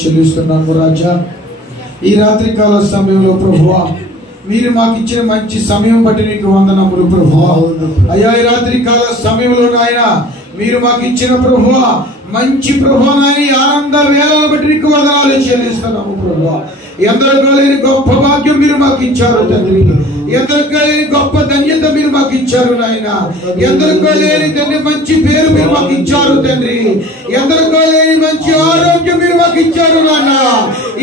చెల్లిస్తున్నాము రాజా. ఈ రాత్రి కాల సమయంలో ప్రభువా మీరు మాకు ఇచ్చిన మంచి సమయం బట్టి నీకు వందనములు ప్రభువా. అయ్యా ఈ రాత్రి కాల సమయంలో నాయన మీరు మాకు ఇచ్చిన ప్రభువా మంచి ప్రభువా నాయన ఆనంద వేళలను బట్టి నీకు వందనాలు చెల్లిస్తున్నాము ప్రభువా. ఎందరికీ లేని గొప్ప భాగ్యం మీరు మాకు ఇచ్చారు తండ్రి. ఎందరికీ లేని గొప్ప ధన్యత మీరు మాకు ఇచ్చారు నాయన. ఎందరికీ లేని తండ్రి మంచి పేరు మీరు మాకు ఇచ్చారు తండ్రి. ఎందరికీ లేని మంచి ఆరోగ్యం మీరు మాకు ఇచ్చారు నాన్న.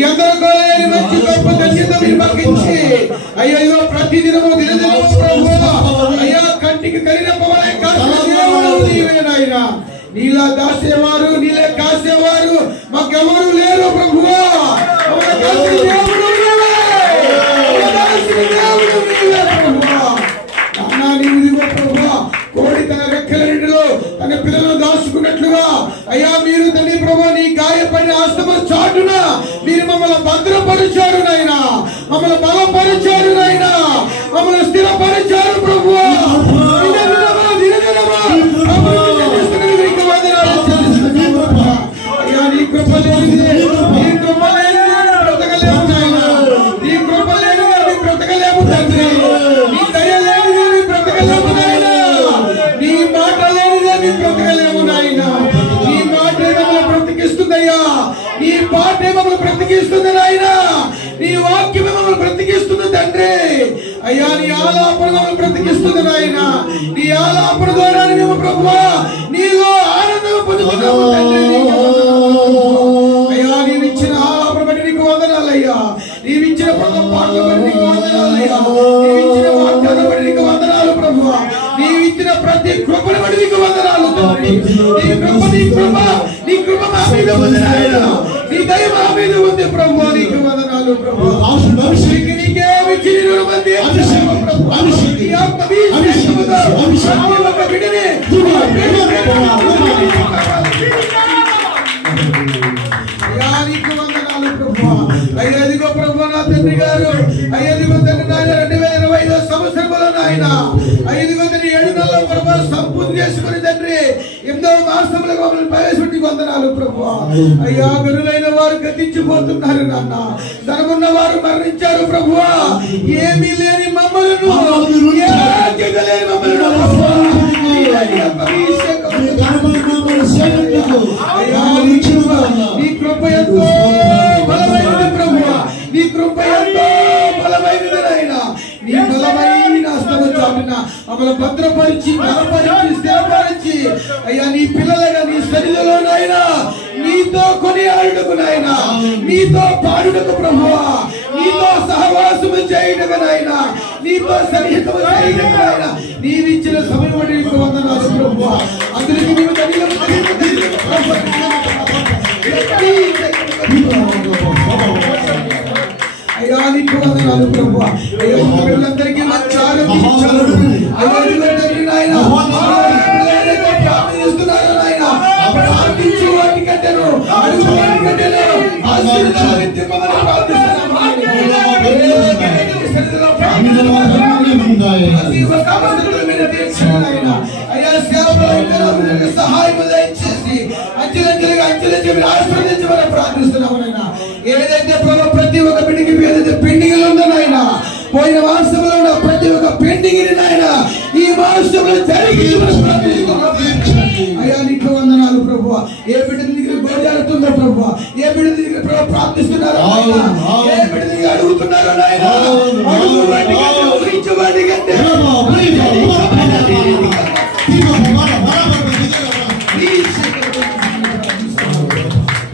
ఎందరికీ లేని మంచి గొప్ప ధన్యత మీరు మాకు ఇచ్చి అయ్యో ప్రతిదినము దినదినము ప్రభువా అయ్యా కంటికి కరినప్పవలే నాయన. నీలా దాసేవారు నీలే కాసేవారు మాకెవరు లేరు ప్రభువా. కోడి తన రెక్కల నిండులో తన పిల్లలను దాచుకున్నట్లుగా అయ్యా మీరు తండ్రి ప్రభు నీ గాయపడిన ఆస్తమ చాటున మీరు మమ్మల్ని భద్రపరిచారు నాయనా. మమ్మల్ని బలపరిచారు నాయనా. మమ్మల్ని స్థిరపరిచారు ప్రభువా. అయ్యా నీ కృప లేనిదే నీ కృప లేనిదే బ్రతకలేము నాయనా. నీ కృప లేనిదే మేము బ్రతకలేము తండ్రి. నీ దయ లేనిదే మేము బ్రతకలేము నాయనా. నీ మాట లేనిదే మేము బ్రతకలేము నాయనా. నీ మాటే మమ్మల్ని బ్రతికిస్తుందయ్యా. నీ పాటే మమ్మల్ని బ్రతికిస్తుంది నాయనా. నీ వాక్యమే మమ్మల్ని బ్రతికిస్తుంది తండ్రి. అయ్యా నీ ఆలాపన మమ్మల్ని బ్రతికిస్తుంది నాయనా. నీ ఆలాపన ద్వారా మేము ప్రభువా నీలో ఆనందం పొందుతున్నాము తండ్రి. అయ్యా నీవిచ్చిన ఆలాపన బట్టి నీకు వందనాలయ్యా. నీవిచ్చిన పాటల బట్టి నీకు వందనాలయ్యా. నీవిచ్చిన వాగ్దానం బట్టి నీకు వందనాలు ప్రభువా. నీవిచ్చిన ప్రతి కృపను బట్టి నీకు వందనాలు తండ్రి. నీ కృప మా మీద ఉంది నాయన, నీ దయ మా మీద ఉంది ప్రభు. నీకు వందనాలు ప్రభు. అయ్యదిగో ప్రభు నా తండ్రి గారు, అయ్యదిగో తండ్రి నాయన 2025 సంవత్సరంలో నాయన అయ్యదిగో తండ్రి 7 నెలల ప్రభు సంపూర్తి చేసుకుని తండ్రి 8వ మాసంలో మమ్మల్ని ప్రవేశపెట్టి వందనాలు ప్రభు. అయ్యా గనులైన వారు గతించిపోతున్నారు నాన్న, ధనమున్న వారు మరణించారు ప్రభు. ఏమీ లేని మమ్మల్ని నీ కృప ఎంతో బలమైనది ప్రభు, నీ కృప ఎంతో బలమైనది నాయన. నీ బలమైన హస్తము చాటున మమ్మల్ని భద్రపరిచి బలపరిచి స్థిరపరిచి అయ్యా నీ పిల్లలుగా నీ సన్నిధిలో నాయన నీతో కొనియాడుటకు నాయన, నీతో పాడుటకు ప్రభువా, నీతో సహవాసము చేయుటకు నాయన, నీతో సన్నిహితము చేయుటకు నాయన నీవిచ్చిన సమయం బట్టి నీకు వందనాలు ప్రభువా. అందరికీ మేము ధన్యవాదాలు అయ్యా నీకు వందనాలు ప్రభువా. అయ్యా పిల్లలందరికీ మంచి ఆరోగ్యం ఇచ్చారు. అయ్యా తండ్రి నాయన ప్రార్థిస్తున్నారు నాయన, ప్రార్థించు వాటి కంటేను అడుగు వాటి కంటేను ఆశీర్వాదాన్ని తిమ్మని ప్రార్థిస్తున్నాము. అయ్యా సేవకులకు సహాయం దయచేసి అంచెలంచెలుగా ఆశీర్వదించి మనం ప్రార్థిస్తున్నాము నాయన. ఏదైతే ప్రభు ప్రతి ఒక్క బిడ్డకి ఏదైతే పెండింగ్ ఉందో నాయన, పోయిన మాసంలో ఉన్న ప్రతి ఒక్క పెండింగ్ నాయన ఈ మాసంలో జరిగి అయ్యా నీకు వందనాలు ప్రభు. ఏ బిడ్డ దగ్గర గోజాడుతుందో ప్రభు, ఏ బిడ్డ దగ్గర ప్రభు ప్రార్థిస్తున్నారో, ఏ బిడ్డ దగ్గర అడుగుతున్నారో నాయన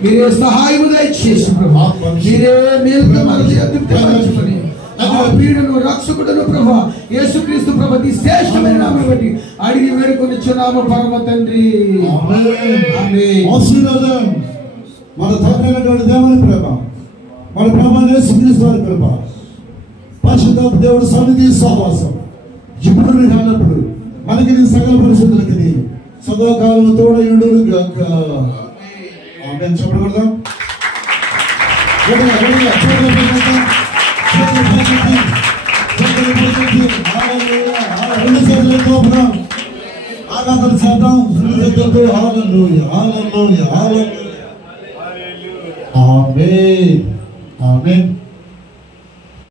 మీరే సహాయం దయచేసి ప్రభు, మీరే మేలుతో మనల్ని అతృప్తిపరచుకొని పీడను రక్షకుడును ప్రభు యేసుక్రీస్తు ప్రభు నీ శ్రేష్టమైన నామమును బట్టి అడిగి వేడుకొనిచున్నాము పరమ తండ్రి. ఆశీర్వాదం మన తండ్రి దేవుని ప్రేమ, మన ప్రభు యేసుక్రీస్తు వారి కృప, పరిశుద్ధ దేవుడు సన్నిధి సహవాసం ఇప్పుడు కానప్పుడు మనకి సకల పరిశుద్ధులకి సదాకాలం తోడయుడు గాక. ఆమేన్. చెప్పకూడదా? ఆరాధన చేద్దాం. ఆమేన్. ఆమేన్.